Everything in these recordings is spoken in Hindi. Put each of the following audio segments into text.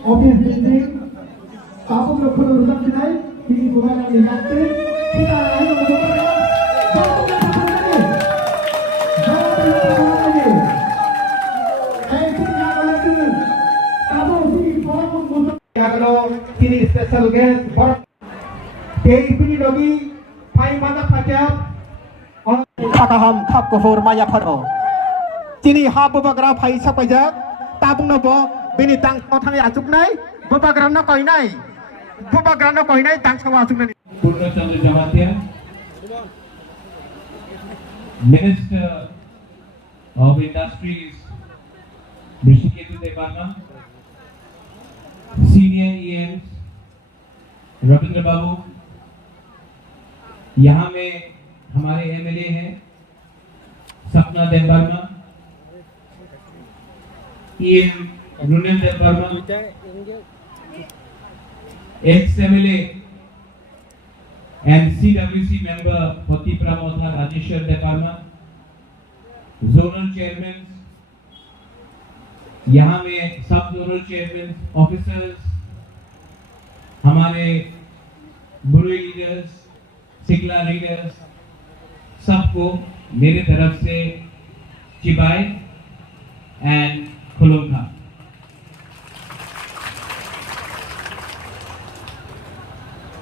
Office building, kamu perlu rusak sini, ini bukan yang dimaksud. Kita lain ini special guest, ini lagi, Pai mana pajak, Pakaham Kap Kufur Maya Paro. Ini hab bagra Pai sapajak, tabung nopo. Bini tang kau thang asuk nai, bapak gerana kau nai, tang sama asuk nai. Purna Chandra Jamatia, Minister of Industries, Rishiketu Devarma, Senior EMs, Ravindra बाबू, यहाँ में हमारे एमएलए हैं सपना Debbarma, EM रुनिल Debbarma, ex-MLA and CWC member Poti Pramotha Rajeshwar Debbarma, zonal chairmen, यहाँ में सब zonal chairmen, officers, हमारे बुरुई लीडर्स, सिगला लीडर्स, सबको मेरे तरफ से चिबाई and खुलुंगा।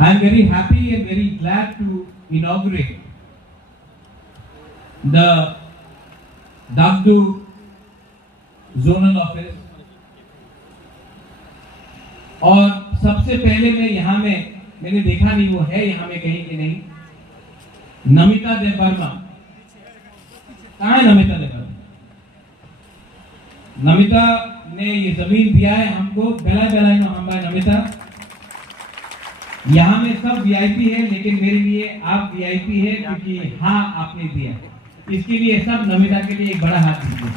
I am very happy and very glad to inaugurate the Dagdu zonal office और सबसे पहले मैं यहाँ में मैंने देखा नहीं वो है यहाँ में कहीं कि नहीं नमिता देवर्मा कहाँ है नमिता देवर्मा नमिता ने ये जमीन दिया है हमको बेला बेला ना हमारा नमिता यहाँ में सब वीआईपी है लेकिन मेरे लिए आप वीआईपी है क्योंकि हाँ आपने दिया इसके लिए सब नमिता के लिए एक बड़ा हाथ दीजिए।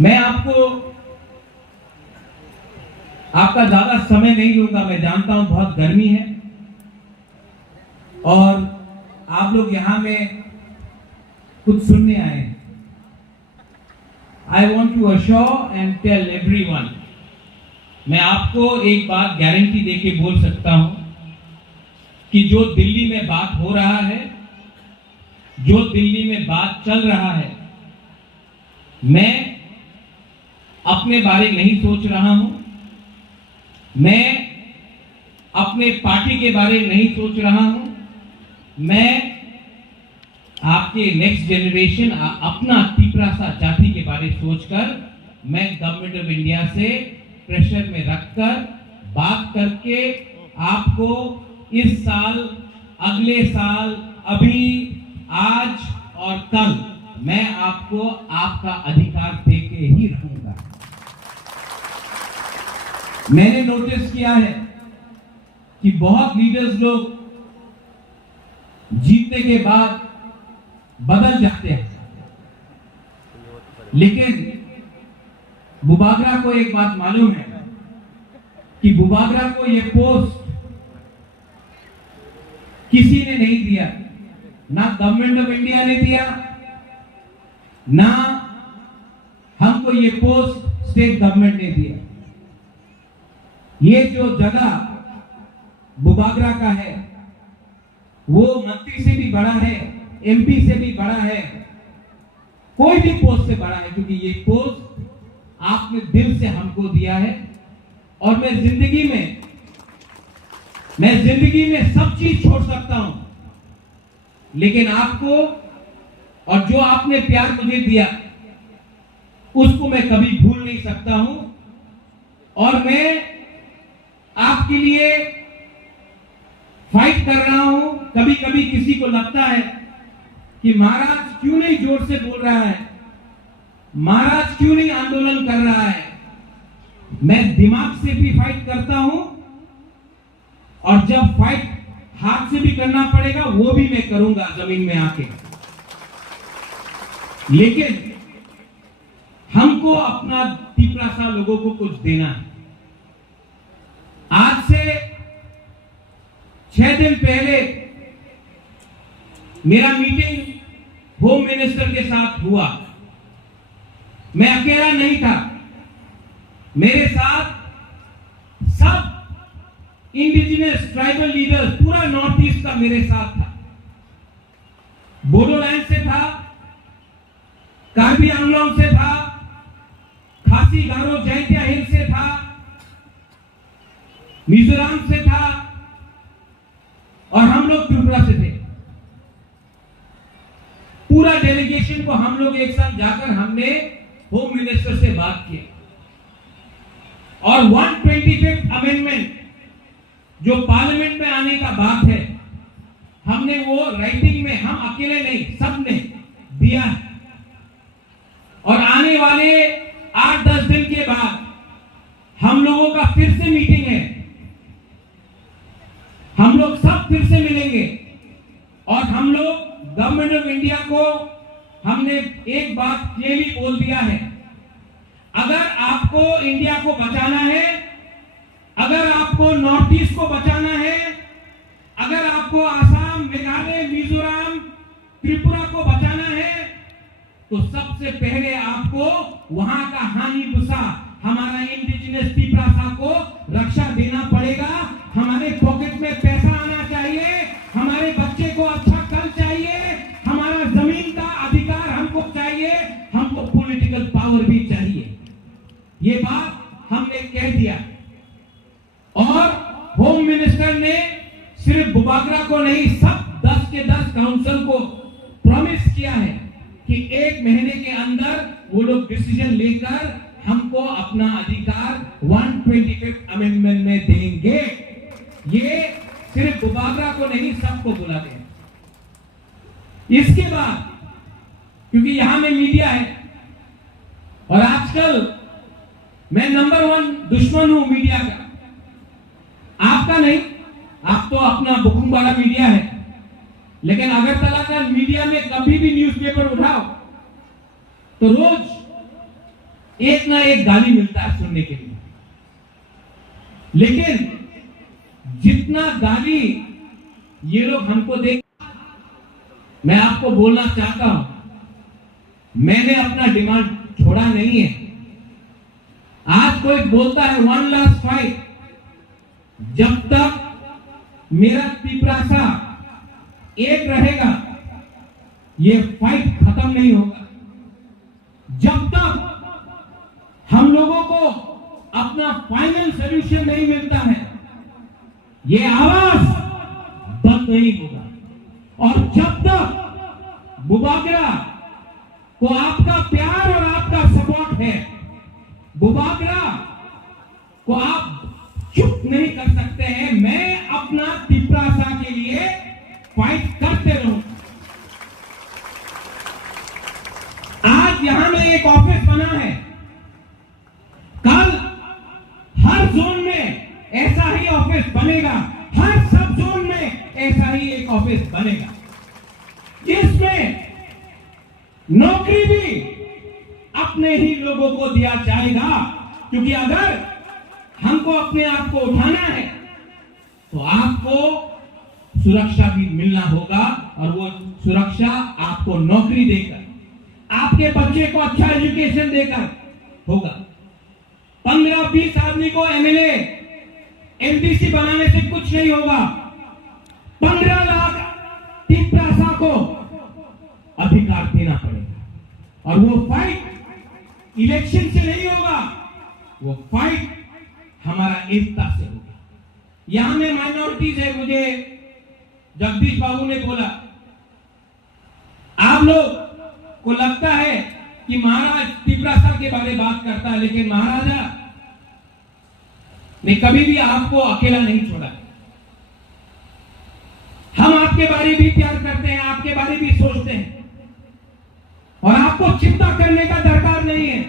मैं आपको आपका ज्यादा समय नहीं लूंगा मैं जानता हूं बहुत गर्मी है और आप लोग यहां में कुछ सुनने आए हैं। I want to assure and tell everyone मैं आपको एक बात गारंटी देके बोल सकता हूं कि जो दिल्ली में बात हो रहा है जो दिल्ली में बात चल रहा है मैं अपने बारे नहीं सोच रहा हूं मैं अपने पार्टी के बारे नहीं सोच रहा हूं मैं आपके नेक्स्ट जनरेशन अपना तिपरासा जाति के बारे सोचकर मैं गवर्नमेंट ऑफ इंडिया से प्रेशर में रखकर बात करके आपको इस साल अगले साल अभी आज और कल मैं आपको आपका अधिकार देके ही रहूंगा। मैंने नोटिस किया है कि बहुत लीडर्स लोग जीतने के बाद बदल जाते हैं लेकिन बुबागरा को एक बात मालूम है कि बुबागरा को यह पोस्ट किसी ने नहीं दिया ना गवर्नमेंट ऑफ इंडिया ने दिया ना हमको ये पोस्ट स्टेट गवर्नमेंट ने दिया। ये जो जगह बुबागरा का है वो मंत्री से भी बड़ा है एमपी से भी बड़ा है कोई भी पोस्ट से बड़ा है क्योंकि ये पोस्ट आपने दिल से हमको दिया है और मैं जिंदगी में सब चीज छोड़ सकता हूं लेकिन आपको और जो आपने प्यार मुझे दिया उसको मैं कभी भूल नहीं सकता हूं और मैं आपके लिए फाइट कर रहा हूं। कभी कभी किसी को लगता है कि महाराज क्यों नहीं जोर से बोल रहा है महाराज क्यों नहीं आंदोलन कर रहा है मैं दिमाग से भी फाइट करता हूं और जब फाइट हाथ से भी करना पड़ेगा वो भी मैं करूंगा जमीन में आके। लेकिन हमको अपना तिपरासा लोगों को कुछ देना है। आज से 6 दिन पहले मेरा मीटिंग होम मिनिस्टर के साथ हुआ। मैं अकेला नहीं था, मेरे साथ सब इंडिजिनस ट्राइबल लीडर्स, पूरा नॉर्थ ईस्ट का मेरे साथ था। बोडोलैंड से था, कार्बी आंगलोंग से था, खासी गारो जैंतिया हिल से था, मिजोरम से था और हम लोग त्रिपुरा से थे। पूरा डेलीगेशन को हम लोग एक साथ जाकर हमने होम मिनिस्टर से बात की और 125th अमेंडमेंट जो पार्लियामेंट में आने का बात है, हमने वो राइटिंग में, हम अकेले नहीं, सबने दिया है। और आने वाले 8-10 दिन के बाद हम लोगों का फिर से मीटिंग है, हम लोग सब फिर से मिलेंगे और हम लोग गवर्नमेंट ऑफ इंडिया को हमने एक बात क्लियरली बोल दिया है, अगर आपको इंडिया को बचाना है, अगर आपको नॉर्थ ईस्ट को बचाना है, अगर आपको आसाम, मेघालय, मिजोरम, त्रिपुरा को बचाना है, तो सबसे पहले आपको वहां का हानि भूसा, हमारा इंडिजिनस तिपरासा को रक्षा देना पड़ेगा। हमारे पॉकेट में पैसा आना चाहिए, हमारे बच्चे को अच्छा कल चाहिए, हमारा जमीन का अधिकार हमको चाहिए, हमको पॉलिटिकल पावर भी चाहिए। ये बात हमने कह दिया और होम मिनिस्टर ने सिर्फ बुबागरा को नहीं, सब 10 के 10 काउंसिल को प्रॉमिस किया है कि 1 महीने के अंदर वो लोग डिसीजन लेकर हमको अपना अधिकार 125th अमेंडमेंट में देंगे। ये सिर्फ बुबागरा को नहीं, सबको बुलाते हैं। इसके बाद क्योंकि यहां में मीडिया है और आजकल मैं नंबर 1 दुश्मन हूं मीडिया का, आपका नहीं, आप तो अपना बुकुमवाड़ा मीडिया है, लेकिन अगरतला का मीडिया में कभी भी न्यूज़पेपर उठाओ तो रोज एक ना एक गाली मिलता है सुनने के लिए। लेकिन जितना गाली ये लोग हमको दे, मैं आपको बोलना चाहता हूं, मैंने अपना डिमांड छोड़ा नहीं है। आज कोई बोलता है 1 लास्ट फाइट, जब तक मेरा तिपरासा एक रहेगा ये फाइट खत्म नहीं होगा। जब तक हम लोगों को अपना फाइनल सॉल्यूशन नहीं मिलता है, ये आवाज बंद नहीं होगा। और जब तक बुबागरा को आपका प्यार और आपका सपोर्ट है, बुबागरा को आप चुप नहीं कर सकते हैं। मैं अपना तिपरासा के लिए फाइट करते रहूं। आज यहां में एक ऑफिस बना है, कल हर जोन में ऐसा ही ऑफिस बनेगा, हर सब जोन में ऐसा ही एक ऑफिस बनेगा। इसमें नौकरी भी अपने ही लोगों को दिया जाएगा, क्योंकि अगर हमको अपने आप को उठाना है तो आपको सुरक्षा भी मिलना होगा और वो सुरक्षा आपको नौकरी देकर, आपके बच्चे को अच्छा एजुकेशन देकर होगा। 15-20 आदमी को एमएलए एमडीसी बनाने से कुछ नहीं होगा। 15 लाख तिपरासा को अधिकार देना पड़ेगा और वो फाइट इलेक्शन से नहीं होगा, वो फाइट हमारा एकता से होगा। यहां में माइनॉरिटीज है, मुझे जगदीश बाबू ने बोला, आप लोग को लगता है कि महाराज तिपरासा के बारे में बात करता है, लेकिन महाराजा ने कभी भी आपको अकेला नहीं छोड़ा। हम आपके बारे भी प्यार करते हैं, आपके बारे भी सोचते हैं और आपको चिंता करने का दरकार नहीं है।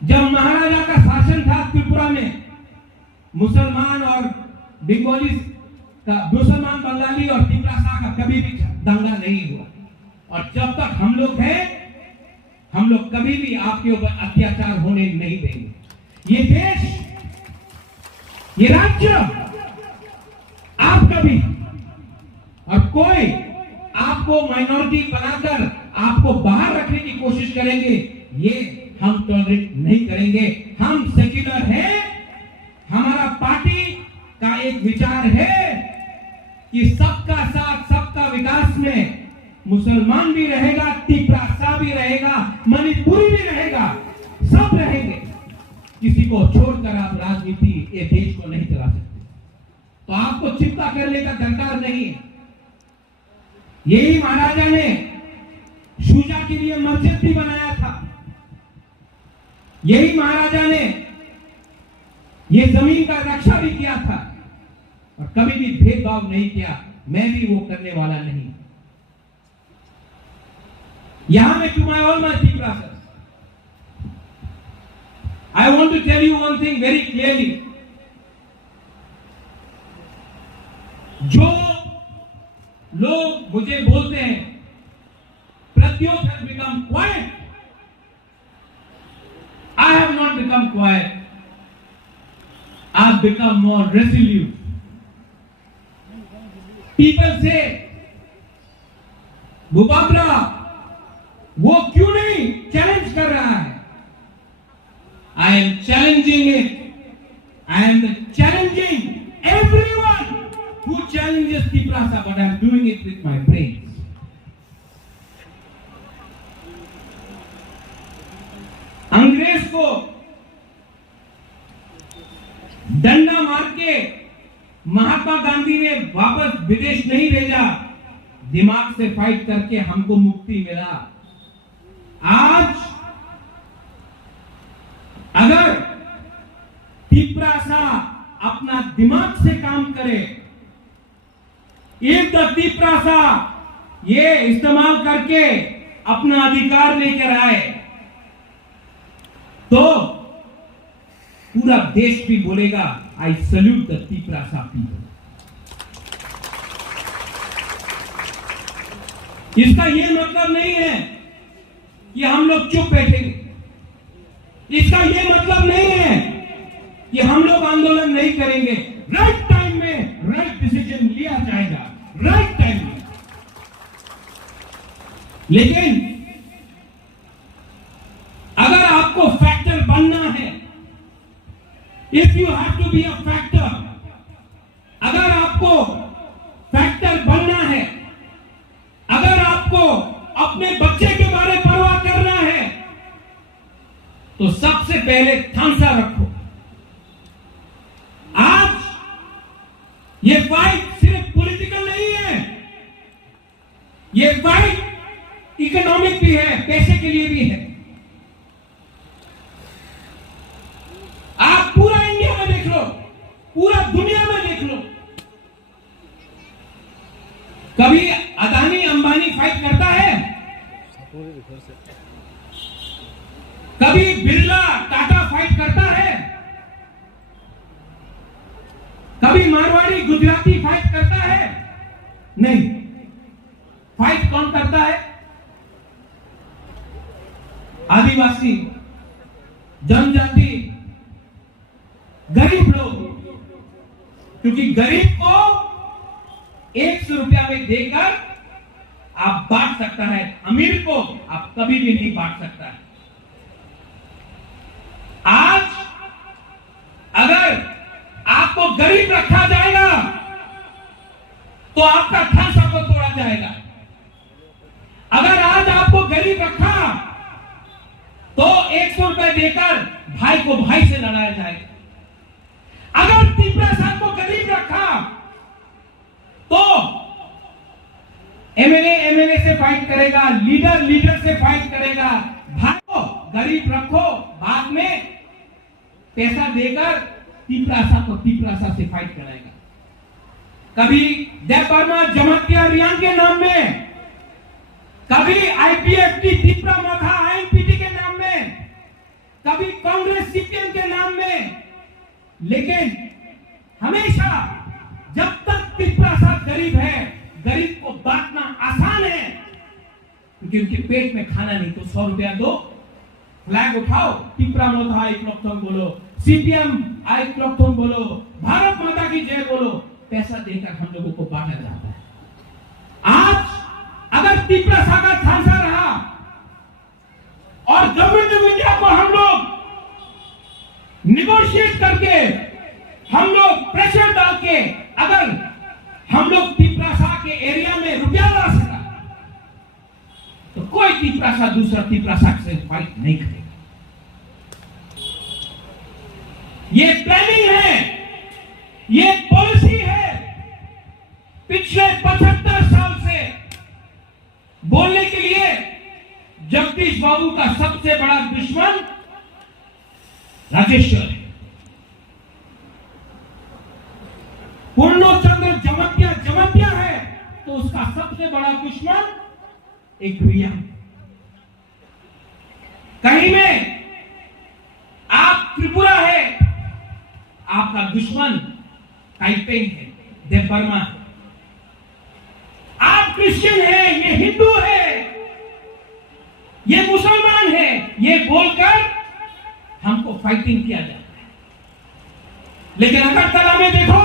जब महाराजा का शासन था त्रिपुरा में, मुसलमान और बंगाली का, मुसलमान बंगाली और तिपरासा का कभी भी दंगा नहीं हुआ। और जब तक हम लोग हैं, हम लोग कभी भी आपके ऊपर अत्याचार होने नहीं देंगे। ये देश, ये राज्य आपका भी, और कोई आपको माइनॉरिटी बनाकर आपको बाहर रखने की कोशिश करेंगे, ये हम टॉलरेट नहीं करेंगे। हम सेक्युलर हैं। हमारा पार्टी का एक विचार है कि सबका साथ सबका विकास में मुसलमान भी रहेगा, तिपरासा भी रहेगा, मणिपुरी भी रहेगा, सब रहेंगे। किसी को छोड़कर आप राजनीति ये देश को नहीं चला सकते। तो आपको चिंता करने का दरकार नहीं है। यही महाराजा ने शुजा के लिए मस्जिद भी बनाया था। यही महाराजा ने ये जमीन का रक्षा भी किया था और कभी भी भेदभाव नहीं किया। मैं भी वो करने वाला नहीं। यहां में to my all my people, I want to tell you one thing very clearly. जो लोग मुझे बोलते हैं Pradyot has become quiet, I have not become quiet. I have become more resolute. People say, मुबाबरा वो क्यों नहीं चैलेंज कर रहा है? I am challenging it. I am challenging everyone who challenges Tiprasa, but I am doing it with my brains. अंग्रेज को डंडा मार के महात्मा गांधी ने वापस विदेश नहीं भेजा, दिमाग से फाइट करके हमको मुक्ति मिला। आज अगर तिपरासा अपना दिमाग से काम करे, इफ द तिपरासा ये इस्तेमाल करके अपना अधिकार लेकर आए, तो पूरा देश भी बोलेगा I salute the Tiprasa people. इसका यह मतलब नहीं है कि हम लोग चुप बैठेंगे। इसका यह मतलब नहीं है कि हम लोग आंदोलन नहीं करेंगे। राइट टाइम में राइट डिसीजन लिया जाएगा, राइट टाइम में। लेकिन अगर आपको फैक्टर बनना है, if you have to be a factor, अगर आपको फैक्टर बनना है, अगर आपको अपने बच्चे के बारे में परवाह करना है, तो सबसे पहले थांसा रखो। आज ये फाइट सिर्फ पॉलिटिकल नहीं है, ये फाइट इकोनॉमिक भी है, पैसे के लिए भी है। आप पूरा इंडिया में देख लो, पूरा दुनिया में देख लो, कभी अदानी अंबानी फाइट करता है? कभी बिरला टाटा फाइट करता है? कभी मारवाड़ी गुजराती फाइट करता है? नहीं। फाइट कौन करता है? आदिवासी, जनजाति, गरीब लोग। क्योंकि गरीब को 100 रुपया में देकर आप बांट सकता है, अमीर को आप कभी भी नहीं बांट सकता है। आज अगर आपको गरीब रखा जाएगा तो आपका ठासा को तोड़ा जाएगा। अगर आज आपको गरीब रखा तो 100 रुपए देकर भाई को भाई से लड़ाया जाएगा। अगर तिपरासा को गरीब रखा तो एमएलए से फाइट करेगा, लीडर से फाइट करेगा। भाई को गरीब रखो, बाद में पैसा देकर तिपरासा को तिपरासा से फाइट कराएगा। कभी जय वर्मा जमातिया रियांग के नाम में, कभी आईपीएफटी तिपरा मथा आईएनपीटी के नाम में, कभी कांग्रेस सीपीएम के नाम में। लेकिन हमेशा जब तक तिपरासा गरीब है, गरीब को बांटना आसान है, क्योंकि उनके पेट में खाना नहीं, तो 100 रुपया दो, फ्लैग उठाओ, टिपरा मोथा आई क्लॉकथोन बोलो, सीपीएम आई क्लॉकथोन बोलो, भारत माता की जय बोलो, पैसा देकर हम लोगों को बांटा जाता है। आज अगर टिपरा सागर सांसा रहा और गवर्नमेंट ऑफ इंडिया को हम लोग निगोशिएट करके, हम लोग प्रेशर डाल के, अगर हम लोग तिपरासा के एरिया में रुपया ला सका, तो कोई तिपरासा दूसरा तिपरासा से फाइट नहीं करेगा। ये प्लानिंग है, ये पॉलिसी है। पिछले 75 साल से बोलने के लिए जगदीश बाबू का सबसे बड़ा दुश्मन राजेश्वर है। पूर्णचंद्र जमतिया है तो उसका सबसे बड़ा दुश्मन एक भैया। कहीं में आप त्रिपुरा है, आपका दुश्मन ताइपेंग है, देव वर्मा है। आप क्रिश्चियन है, ये हिंदू है, ये मुसलमान है, ये बोलकर हमको फाइटिंग किया जाता है। लेकिन अगरतला में देखो,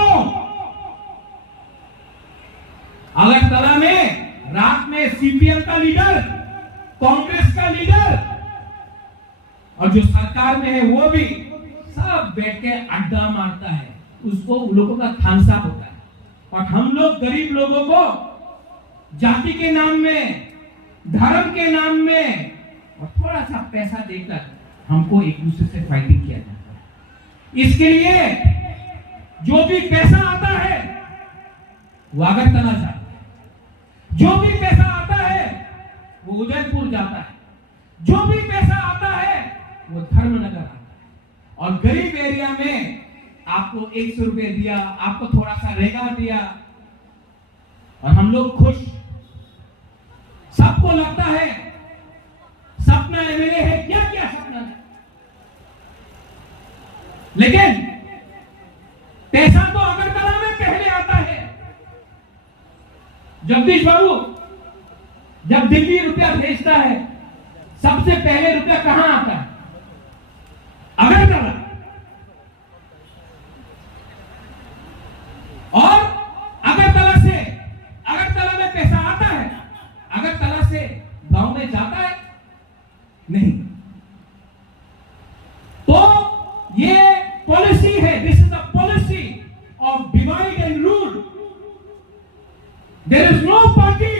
अगरतला में रात में सीपीएम का लीडर, कांग्रेस का लीडर और जो सरकार में है वो भी सब बैठ के अड्डा मारता है। उसको उन लोगों का थामसा होता है। और हम लोग गरीब लोगों को जाति के नाम में, धर्म के नाम में और थोड़ा सा पैसा देकर हमको एक दूसरे से फाइटिंग किया जाता है। इसके लिए जो भी पैसा आता है वो अगरतला जाता है, जो भी पैसा आता है वो उदयपुर जाता है, जो भी पैसा आता है वो धर्मनगर आता है। और गरीब एरिया में आपको 100 रुपए दिया, आपको थोड़ा सा रेगा दिया और हम लोग खुश। सबको लगता है सपना एमएलए है, क्या क्या सपना है, लेकिन पैसा तो अगरतला में पहले आता है। जगदीश बाबू जब दिल्ली रुपया भेजता है, सबसे पहले रुपया कहां आता है? अगरतला। और अगरतला में पैसा आता है, अगरतला से गांव में जाता है नहीं। तो ये पॉलिसी है, this is the policy of divide and rule. There is no party,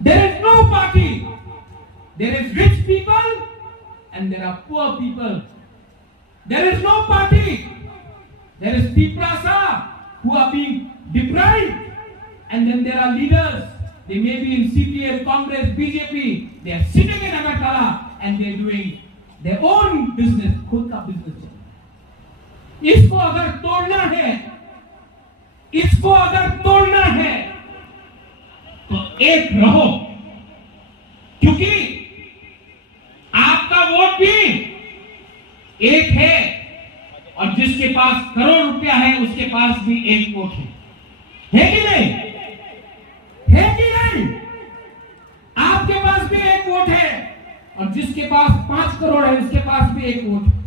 there is no party, there is rich people and there are poor people. There is no party. There is Tiprasa who are being deprived, and then there are leaders. They may be in CPM, Congress, BJP. They are sitting in Agartala and they are doing their own business, खुद का business। इसको अगर तोड़ना है, इसको अगर तोड़ना है तो एक रहो, क्योंकि आपका वोट भी एक है और जिसके पास करोड़ रुपया है उसके पास भी एक वोट है कि नहीं? है कि नहीं? आपके पास भी एक वोट है और जिसके पास 5 करोड़ है उसके पास भी एक वोट है।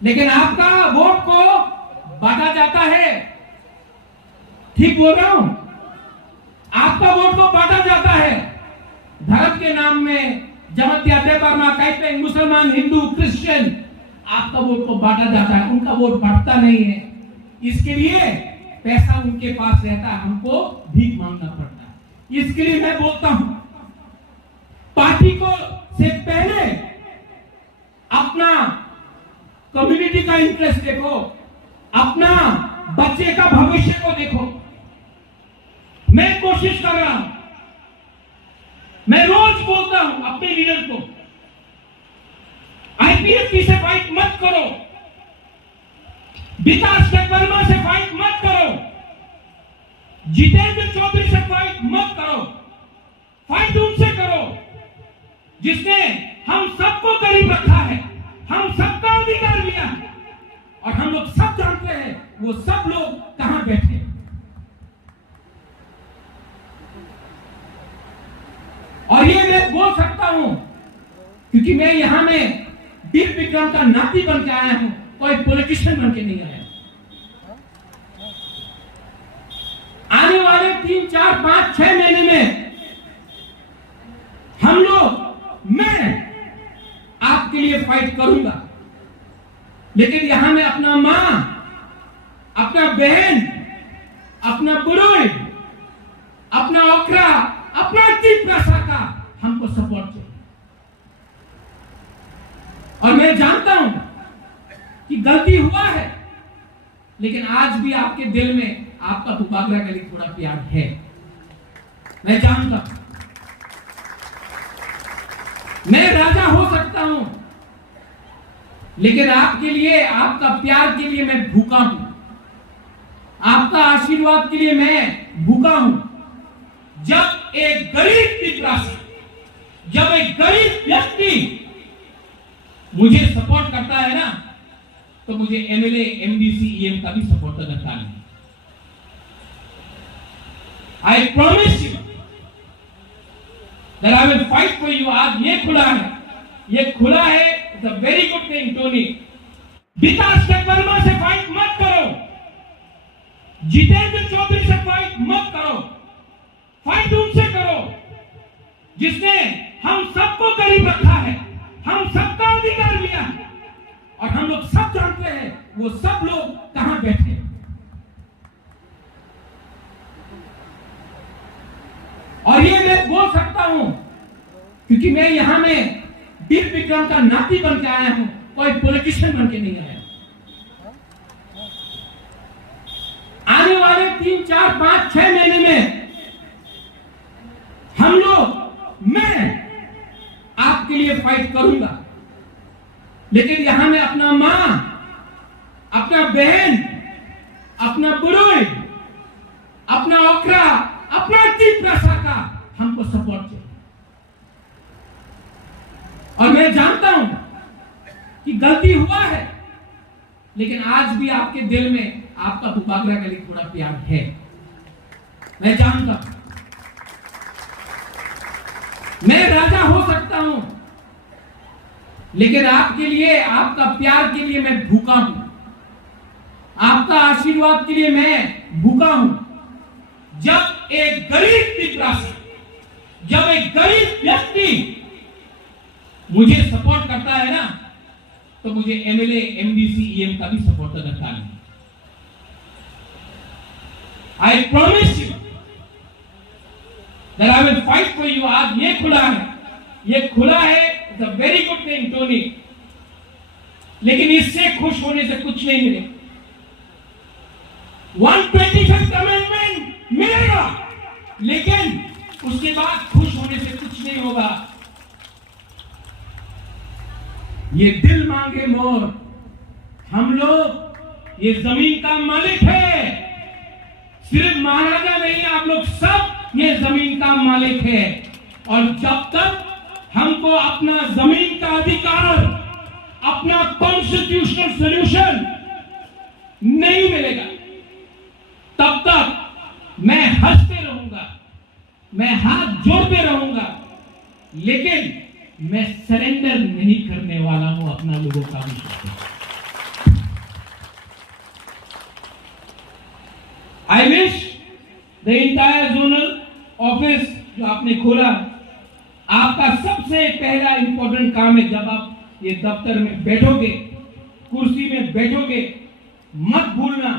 लेकिन आपका वोट को बांटा जाता है। ठीक बोल रहा हूं? आपका वोट को बांटा जाता है धर्म के नाम में। जमतिया, देववर्मा, काइपेंग, मुसलमान, हिंदू, क्रिश्चियन, आपका वोट को बांटा जाता है, उनका वोट बढ़ता नहीं है। इसके लिए पैसा उनके पास रहता है, हमको भीख मांगना पड़ता है। इसके लिए मैं बोलता हूं, पार्टी को से पहले अपना कम्युनिटी का इंटरेस्ट देखो, अपना बच्चे का भविष्य को देखो। मैं कोशिश कर रहा हूं, मैं रोज बोलता हूं अपने लीडर को, आईपीएफटी से फाइट मत करो, विकास वर्मा से फाइट मत करो, जितेंद्र चौधरी से फाइट मत करो। फाइट उनसे करो जिसने हम सबको करीब रखा है, हम सबका अधिकार लिया है और हम लोग सब जानते हैं वो सब लोग कहां बैठे। बोल सकता हूं क्योंकि मैं यहां में वीर विक्रम का नाती बन के आया हूं, कोई पॉलिटिशियन बन के नहीं आया। आने वाले 3, 4, 5, 6 महीने में हम लोग, मैं आपके लिए फाइट करूंगा, लेकिन यहां में अपना मां, अपना बहन, अपना बुढ़ोई, अपना ओखरा, अपना तिप्रासा का हमको सपोर्ट चाहिए। और मैं जानता हूं कि गलती हुआ है, लेकिन आज भी आपके दिल में आपका भूपाग्रा के लिए थोड़ा प्यार है, मैं जानता हूं। मैं राजा हो सकता हूं, लेकिन आपके लिए, आपका प्यार के लिए मैं भूखा हूं, आपका आशीर्वाद के लिए मैं भूखा हूं। जब एक गरीब तिप्रासी, जब एक गरीब व्यक्ति मुझे सपोर्ट करता है ना, तो मुझे एमएलए, एमडीसी, ईएम का भी सपोर्ट करता नहीं। I promise you that I will fight for you. आज ये खुला है, ये खुला है, it's a very good thing. Tony, Vikas Verma से फाइट मत करो, जितेंद्र चौधरी से फाइट मत करो, फाइट उनसे करो जिसने हम सबको करीब रखा है, हम सबका अधिकार लिया है, और हम लोग सब जानते हैं वो सब लोग कहां बैठे हैं। और ये मैं बोल सकता हूं क्योंकि मैं यहां में वीर विक्रम का नाती बन के आया हूं, कोई पॉलिटिशियन बन के नहीं आया। आने वाले 3, 4, 5, 6 महीने में हम लोग, मैं आपके लिए फाइट करूंगा, लेकिन यहां में अपना मां, अपना बहन, अपना बुढ़ोई, अपना ओखरा, अपना तिप्रासा का हमको सपोर्ट चाहिए। और मैं जानता हूं कि गलती हुआ है, लेकिन आज भी आपके दिल में आपका भूपाग्रा के लिए थोड़ा प्यार है, मैं जानता हूं। मैं राजा हो सकता हूं, लेकिन आपके लिए, आपका प्यार के लिए मैं भूखा हूं, आपका आशीर्वाद के लिए मैं भूखा हूं। जब एक गरीब तिप्रासी, जब एक गरीब व्यक्ति मुझे सपोर्ट करता है ना, तो मुझे एमएलए, एमडीसी, ईएम का भी सपोर्ट करता नहीं। I promise you that I will fight for you. आज ये खुला है, ये खुला है, it's a very good thing. Tony, लेकिन इससे खुश होने से कुछ नहीं मिले। 125th अमेंडमेंट मिलेगा, लेकिन उसके बाद खुश होने से कुछ नहीं होगा। ये दिल मांगे मोर, हम लोग ये जमीन का मालिक है, सिर्फ महाराजा नहीं, आप लोग सब ये जमीन का मालिक है। और जब तक हमको अपना जमीन का अधिकार, अपना कॉन्स्टिट्यूशनल सॉल्यूशन नहीं मिलेगा, तब तक मैं हंसते रहूंगा, मैं हाथ जोड़ते रहूंगा, लेकिन मैं सरेंडर नहीं करने वाला हूं अपना लोगों का विश्वास। I wish the entire zonal office जो आपने खोला, आपका सबसे पहला इंपॉर्टेंट काम है, जब आप ये दफ्तर में बैठोगे, कुर्सी में बैठोगे, मत भूलना